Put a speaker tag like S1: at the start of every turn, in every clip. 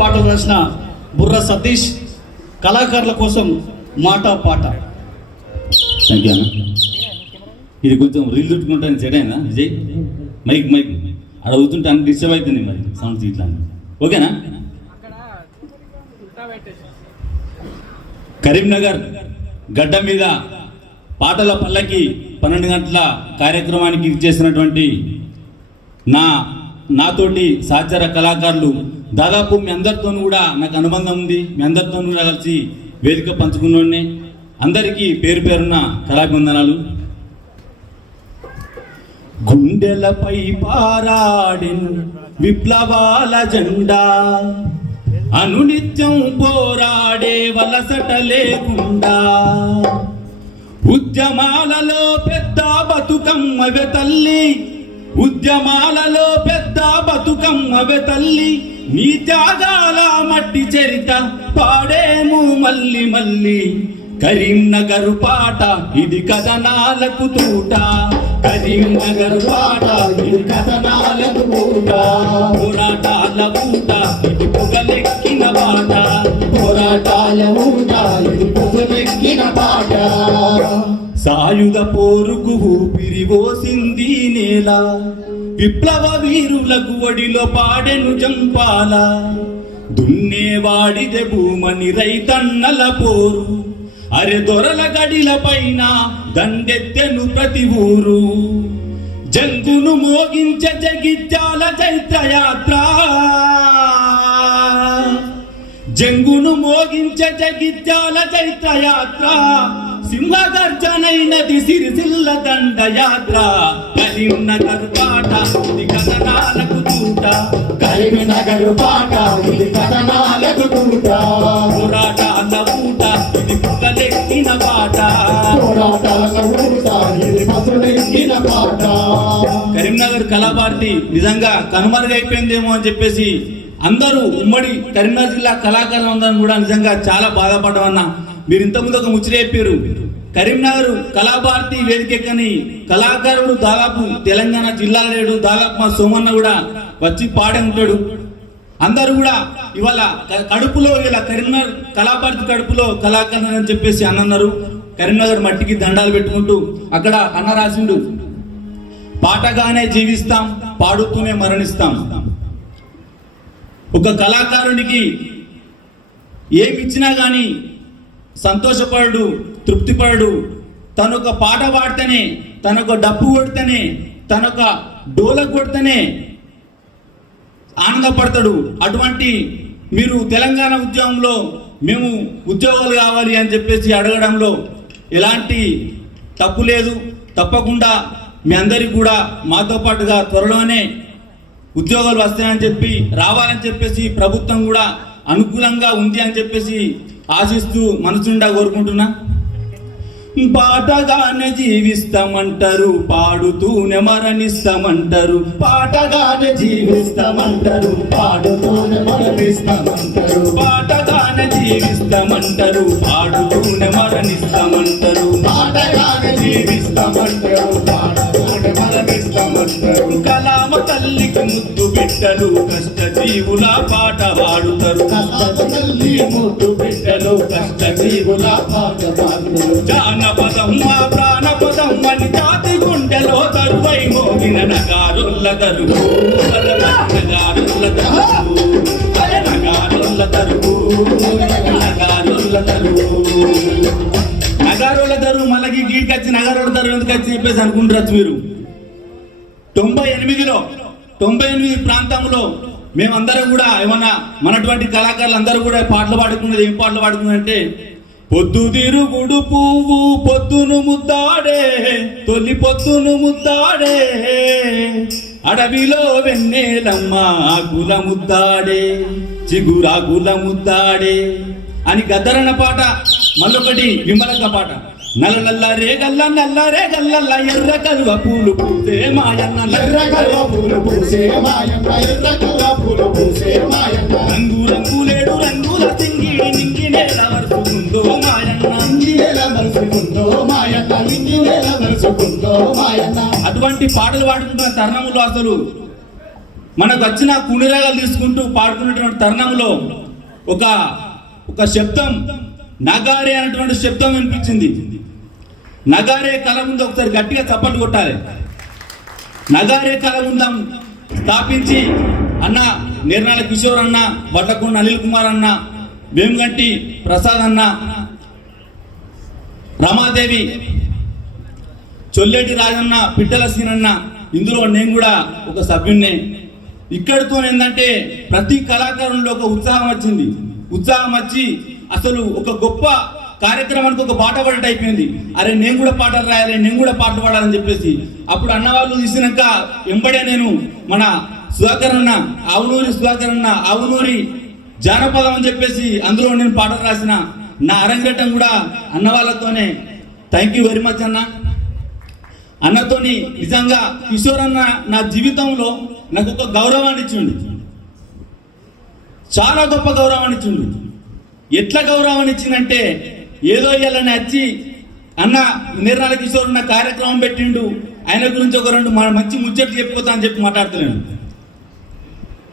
S1: పాటలు రాసిన బుర్ర సతీష్ కళాకారుల కోసం మాట పాట.
S2: థ్యాంక్ యూ ఇది కొంచెం రీల్ చుట్టుకుంటాను సెట్ విజయ్ మైక్ మైక్. అక్కడ అవుతుంటే అన్ని డిస్టర్బ్ అవుతుంది మరి సౌండ్స్ ఇట్లా ఓకేనా? కరీంనగర్ గడ్డ మీద పాటల పల్లకి పన్నెండు గంటల కార్యక్రమానికి ఇచ్చేసినటువంటి నా నాతోటి సహచర కళాకారులు దాదాపు మీ అందరితో కూడా నాకు అనుబంధం ఉంది. మీ అందరితో కూడా కలిసి వేదిక పంచుకున్నోడిని. అందరికీ పేరు పేరున్న కళాభివందనాలు. గుండెలపై పారాడిను విప్లవాల జెండా అనునిత్యం పోరాడే వలసట లేకుండా ఉద్యమాలలో పెద్ద బతుకమ్మవె తల్లి ఉద్యమాలలో పెద్ద బతుకమ్మవె తల్లి నీ త్యాగాల మట్టి చరిత పాడేము మల్లి మల్లి కరీంనగర్ పాట ఇది కథనాలకు తూట. కరీంనగర్ పాట ఇది కథనాలకు తూట. పోరాటాల ఊట ఇది పొగలెక్కిన పాట
S3: పోరాటాల ఊట ఇది పొగలెక్కిన పాట
S2: సాయుధ పోరుకు ఊపిరి పోసింది నేల. విప్లవ వీరులకు ఒడిలో పాడెను జంపాల. దున్నేవాడిదే భూమని రైతన్నల పోరు. అరె దొరల గడిల పైన దండెత్తెను ప్రతి ఊరు. జంగును మోగించ జగిత్యాల చైత్రయాత్ర. జంగును మోగించ జగిత్యాల చైత్రయాత్ర. సింహగర్జనైనది సిరిసిల్ల దండయాత్ర కరీంనగర్ పాట ఇది కథనాలకు తూట.
S3: కరీంనగర్ పాట ఇది కథనాలకు తూట.
S2: పోరాటాల ఊట ఇది పొగలెక్కిన పాట.
S3: పోరాటాల ఊట ఇది పొగలెక్కిన పాట.
S2: కరీంనగర్ కళాభారతి నిజంగా కనుమరుగైపోయిందేమో అని చెప్పేసి అందరూ ఉమ్మడి కరీంనగర్ జిల్లా కళాకారులు అందరం కూడా నిజంగా చాలా బాధపడమన్న మీరు ఇంతకుముందు ఒక ముచ్చట కరీంనగర్ కళాభారతి వేదికని కళాకారుడు దాదాపు తెలంగాణ జిల్లా లేడు. దాదాపు మా సోమన్న కూడా వచ్చి పాడే ఉంటాడు. అందరూ కూడా ఇవాళ కడుపులో ఇలా కరీంనగర్ కళాభారతి కడుపులో కళాకారులు అని చెప్పేసి అన్నన్నారు. కరీంనగర్ మట్టికి దండాలు పెట్టుకుంటూ అక్కడ అన్న రాసిండు. పాటగానే జీవిస్తాం పాడుతూనే మరణిస్తాం. ఒక కళాకారునికి ఏమి ఇచ్చినా కానీ సంతోషపడు తృప్తిపడు. తను ఒక పాట పాడితేనే తన ఒక డప్పు కొడితేనే తన ఒక డోల కొడితేనే ఆనందపడతాడు. అటువంటి మీరు తెలంగాణ ఉద్యమంలో మేము ఉద్యోగాలు కావాలి అని చెప్పేసి అడగడంలో ఎలాంటి తప్పు లేదు. తప్పకుండా మీ అందరికీ కూడా మాతో పాటుగా త్వరలోనే ఉద్యోగాలు వస్తాయని చెప్పి రావాలని చెప్పేసి ప్రభుత్వం కూడా అనుకూలంగా ఉంది అని చెప్పేసి ఆశిస్తూ మనసుండా కోరుకుంటున్నా. పాటగానే జీవిస్తామంటారు పాడుతూనే మరణిస్తామంటారు.
S3: పాటగానే జీవిస్తామంటారు పాడుతూనే మరణిస్తామంటారు.
S2: పాటగానే జీవిస్తామంటారు పాడుతూనే మరణిస్తామంటారు.
S3: పాటగానే జీవిస్తామంటారు పాడుతూనే మరణిస్తామంటారు.
S2: తల్లికి ముద్దు బిడ్డలు కష్ట జీవుల పాట పాడుతారు.
S3: కష్టతల్లి ముద్దు బిడ్డలు కష్ట జీవుల పాట పాడుతారు.
S2: జానపదం మా ప్రాణపదం అని జాతి గుండెలో తరువై మోగిన నగారుల్ల తరువు. నగారుల్ల తరువు. నగారుల్ల తరువు. నగారుల్ల తరువు. నగారుల తరువు మనకి గీడికి వచ్చి నగారుల తరువు ఎందుకు వచ్చి చెప్పేసి అనుకుంటారు మీరు? తొంభై ఎనిమిది ప్రాంతంలో మేమందరం కూడా ఏమన్నా మనటువంటి కళాకారులు అందరూ కూడా పాటలు పాడుకున్నది ఏం పాటలు పాడుకున్నదంటే పొద్దు తిరుగుడు పువ్వు పొద్దును ముద్దాడే తొలి పొద్దును ముద్దాడే అడవిలో వెన్నెలమ్మ ఆకుల ముద్దాడే చిగురాకుల ముద్దాడే అని గద్దరణ పాట మళ్ళొకటి విమలక పాట. నల్ల నల్ల రే గల్ల నల్ల రే గల్ల ఎర్ర కలువ పూలు పూసే మాయన్న.
S3: ఎర్ర కలువ పూలు పూసే మాయన్న ఎర్ర కలువ పూలు పూసే మాయన్న.
S2: రంగు రంగులేడు రంగుల నింగి నేల మాయన్న.
S3: ఇంగి నెల మాయన్న ఇంగి నెల మాయన్న.
S2: అటువంటి పాటలు పాడుకుంటున్న తరుణంలో అసలు మనకు వచ్చిన కుణిరాగాలు తీసుకుంటూ పాడుకున్నటువంటి తరుణంలో ఒక ఒక శబ్దం నగారే అనేటువంటి శబ్దం వినిపించింది. నగారే కళ ముందు ఒకసారి గట్టిగా చప్పట్లు కొట్టాలి. నగారే కళ బృందం స్థాపించి అన్న నిర్మల కిషోర్ అన్న వడ్లకొండ అనిల్ కుమార్ అన్న వేమగంటి ప్రసాద్ అన్న రమాదేవి చొల్లేటి రాజన్న పిట్టల సీనన్న ఇందులో నేను కూడా ఒక సభ్యున్నే ఇక్కడితో ఏంటంటే ప్రతి కళాకారునిలో ఒక ఉత్సాహం వచ్చింది. ఉత్సాహం వచ్చి అసలు ఒక గొప్ప కార్యక్రమానికి ఒక పాట పడట అయిపోయింది. అరే నేను కూడా పాటలు రాయాలి నేను కూడా పాటలు పాడాలని చెప్పేసి. అప్పుడు అన్నవాళ్ళు తీసినాక ఎంబడే నేను మన సుధాకర్ అన్న ఆవునూరి సుధాకర్ అన్న ఆవునూరి జానపదం అని చెప్పేసి అందులో నేను పాటలు రాసిన నా అరంగేటం కూడా అన్న వాళ్ళతోనే. థ్యాంక్ యూ వెరీ మచ్ అన్న. అన్నతోని నిజంగా కిషోర్ అన్న నా జీవితంలో నాకు ఒక గౌరవాన్ని ఇచ్చిండు. చాలా గొప్ప గౌరవాన్ని ఇచ్చిండు. ఎట్లా గౌరవం ఇచ్చిందంటే ఏదో ఇవ్వాలని వచ్చి అన్న నిర్మల కిషోర్ నా కార్యక్రమం పెట్టిండు. ఆయన గురించి ఒక రెండు మంచి ముచ్చట్లు చెప్పిపోతా అని చెప్పి మాట్లాడుతున్నాను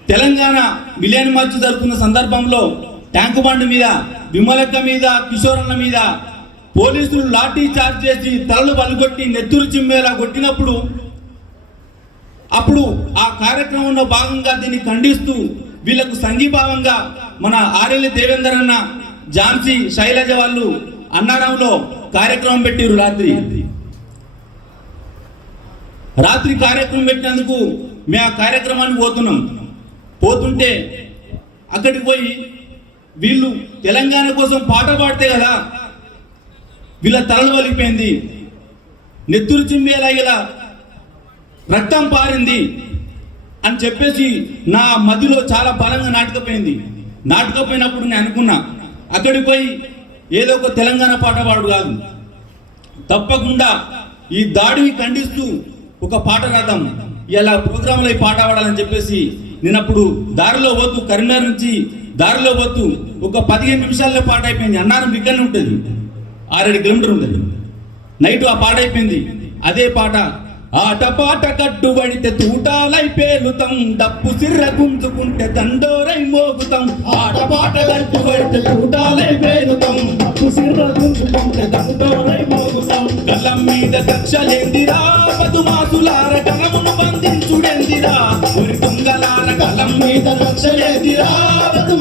S2: తెలంగాణ మిలియన్ మార్చ్ జరుగుతున్న సందర్భంలో ట్యాంకు బండ్ మీద విమలక్క మీద కిషోరన్న మీద పోలీసులు లాఠీ చార్జ్ చేసి తలలు పలుగొట్టి నెత్తురు చిమ్మేలా కొట్టినప్పుడు అప్పుడు ఆ కార్యక్రమంలో భాగంగా దీన్ని ఖండిస్తూ వీళ్ళకు సంఘీభావంగా మన ఆర్ఎల్ దేవేందర్ అన్న ఝాన్సీ శైలజ వాళ్ళు అన్నారంలో కార్యక్రమం పెట్టిరు రాత్రి. రాత్రి కార్యక్రమం పెట్టినందుకు మేము ఆ కార్యక్రమానికి పోతున్నాం. పోతుంటే అక్కడికి పోయి వీళ్ళు తెలంగాణ కోసం పాట పాడితే కదా వీళ్ళ తలలు వలిగిపోయింది. నెత్తురు చిమ్మేలా ఇలా రక్తం పారింది అని చెప్పేసి నా మదిలో చాలా బలంగా నాటుకపోయింది. నాటుకపోయినప్పుడు నేను అనుకున్నా అక్కడికి పోయి ఏదో ఒక తెలంగాణ పాట పాడు కాదు. తప్పకుండా ఈ దాడిని ఖండిస్తూ ఒక పాట రాద్దాం. ఇలా ప్రోగ్రాంలో ఈ పాట పాడాలని చెప్పేసి నేను అప్పుడు దారిలో పోతూ కరీంనగర్ నుంచి దారిలో పోతూ ఒక పదిహేను నిమిషాల్లో పాట అయిపోయింది. అన్నారం ఇక్కడనే ఉంటుంది. ఆరేడు కిలోమీటర్ ఉంటుంది. నైట్ ఆ పాట అయిపోయింది. అదే పాట ఆటపాట కట్టుబడితే తూటాలై పేలుతాం. డప్పు సిర్ర గుంజుకుంటే దండోరై మోగుతాం. ఆటపాట కట్టుబడితే తూటాలై పేలుతాం.
S3: తప్పు సిర్ర గుంజుకుంటే దండోరై మోగుతాం.
S2: కళ్ళం మీద కక్షలేందిరా పదుమాసులార కలమును బంధించుడెందిరా. ఉరి దొంగలార గల్లం మీద
S3: మీద రక్షలేదిరా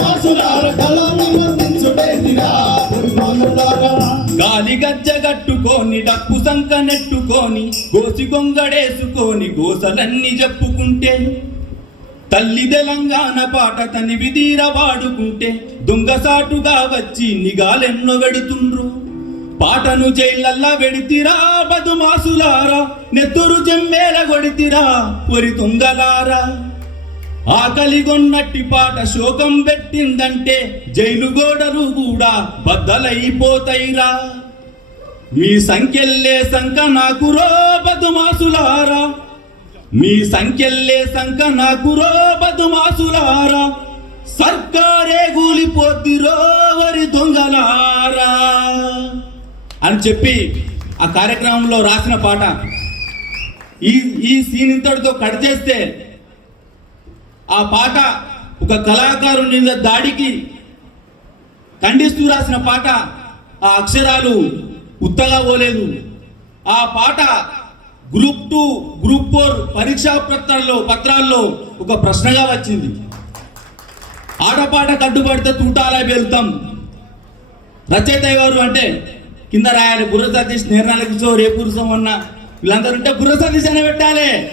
S3: మాసులార
S2: గాలి గజ్జ డప్పు సంక నెట్టుకొని గోసి గొంగడేసుకొని గోసలన్నీ చెప్పుకుంటే తల్లి తెలంగాణ పాట తని విధీర వాడుకుంటే దొంగసాటుగా వచ్చి నిఘాలెన్నో వెడుతుండ్రు. పాటను జైళ్ళల్లా వెడితిరా బదుమాసులారా నెత్తురు చెమ్మేల కొడితిరా పొరి దొంగలారా ఆకలిగొన్నట్టి పాట శోకం పెట్టిందంటే జైలు గోడలు కూడా బద్దలైపోతాయిరా. మీ సంఖ్యల్లే సంక నాకు రో బదుమాసులారా మీ సంఖ్యల్లే సంక నాకు రో బదుమాసులారా సర్కారే కూలిపోద్దిరో వరి దొంగలారా. అని చెప్పి ఆ కార్యక్రమంలో రాసిన పాట. ఈ ఈ సీన్ ఇంతటితో కట్ చేస్తే ఆ పాట ఒక కళాకారుని దాడికి ఖండిస్తూ రాసిన పాట ఆ అక్షరాలు ఉత్తగా పోలేదు. ఆ పాట గ్రూప్ టూ గ్రూప్ ఫోర్ పరీక్షా పత్రాల్లో పత్రాల్లో ఒక ప్రశ్నగా వచ్చింది. ఆడపాట కట్టుబడితే తుంటాలా వెళ్తాం. రచయిత ఎవరు అంటే కింద రాయాలి బుర్ర సతీష్ నిర్ణయాల కిషోర్ ఏ పురుషం ఉన్న వీళ్ళందరూ ఉంటే బుర్ర సతీష్ అని పెట్టాలి.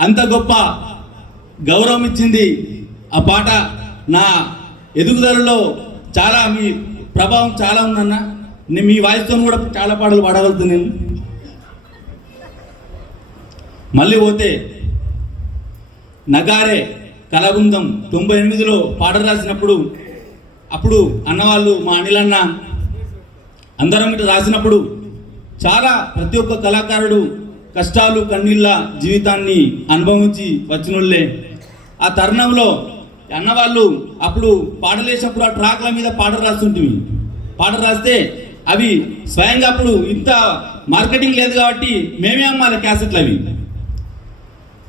S2: అంత గొప్ప గౌరవం ఇచ్చింది ఆ పాట. నా ఎదుగుదలలో చాలా మీ ప్రభావం చాలా ఉందన్నా. నేను మీ వాయిస్తో కూడా చాలా పాటలు పాడగలుగుతాను నేను. మళ్ళీ పోతే నగారే కలబృందం తొంభై ఎనిమిదిలో పాట రాసినప్పుడు అప్పుడు అన్నవాళ్ళు మా అనిలన్న అందరం ఇటు రాసినప్పుడు చాలా ప్రతి ఒక్క కళాకారుడు కష్టాలు కన్నీళ్ళ జీవితాన్ని అనుభవించి వచ్చినోళ్ళే. ఆ తరుణంలో అన్నవాళ్ళు అప్పుడు పాటలేసినప్పుడు ఆ ట్రాక్ల మీద పాట రాస్తుంటివి. పాట రాస్తే అవి స్వయంగా అప్పుడు ఇంత మార్కెటింగ్ లేదు కాబట్టి మేమే అమ్మాలి క్యాసెట్లు అవి.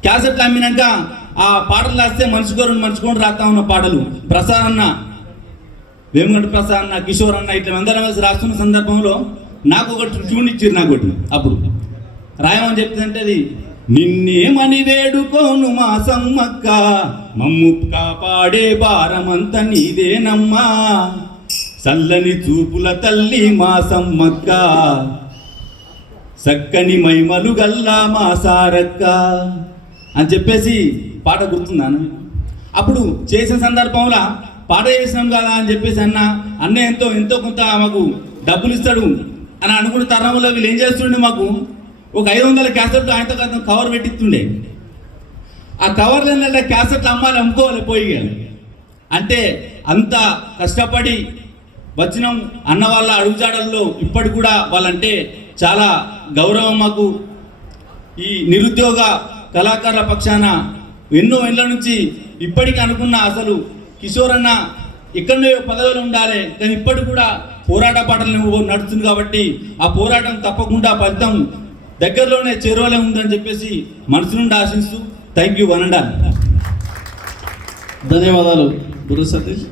S2: క్యాసెట్లు అమ్మినాక ఆ పాటలు రాస్తే మనిషికో రెండు మనిషికొని రాస్తా ఉన్న పాటలు. ప్రసాద్ అన్న వేమగంట ప్రసాద్ అన్న కిషోర్ అన్న ఇట్లా అందరం కలిసి రాస్తున్న సందర్భంలో నాకు ఒకటి ట్యూన్ ఇచ్చారు నాకు ఒకటి అప్పుడు. రాయమని చెప్తుందంటే అది నిన్నేమని వేడుకోను మా సమ్మక్క మమ్ము కాపాడే భారమంతా నీదేనమ్మా. చల్లని చూపుల తల్లి మా సమ్మక్క. చక్కని మైమలు గల్లా మా సారక్క. అని చెప్పేసి పాట గుర్తున్నాను అప్పుడు చేసిన సందర్భంలో పాట చేసినాం కదా అని చెప్పేసి అన్న అన్న ఎంతో ఎంతో కొంత మాకు డబ్బులు ఇస్తాడు అని అనుకున్న తరంలో వీళ్ళు ఏం చేస్తుండే మాకు? ఒక ఐదు వందల క్యాసెట్ ఆయనతో కొంత కవర్ పెట్టిస్తుండే. ఆ కవర్లు ఏంటంటే క్యాసెట్లు అమ్మాలి అమ్ముకోవాలి పోయి అంటే అంత కష్టపడి వచ్చినాం అన్న వాళ్ళ అడుగుజాడల్లో ఇప్పటి కూడా వాళ్ళంటే చాలా గౌరవం మాకు. ఈ నిరుద్యోగ కళాకారుల పక్షాన ఎన్నో ఏళ్ళ నుంచి ఇప్పటికీ అనుకున్న అసలు కిషోర్ అన్న ఎక్కడో పదవిలో ఉండాలి కానీ ఇప్పటికి కూడా పోరాట పాటలు నడుస్తుంది కాబట్టి ఆ పోరాటం తప్పకుండా ఫలితం దగ్గరలోనే చేరువలే ఉందని చెప్పేసి మనసు నుండి ఆశిస్తూ థ్యాంక్ యూ వనండా.
S1: ధన్యవాదాలు బుర్ర సతీష్.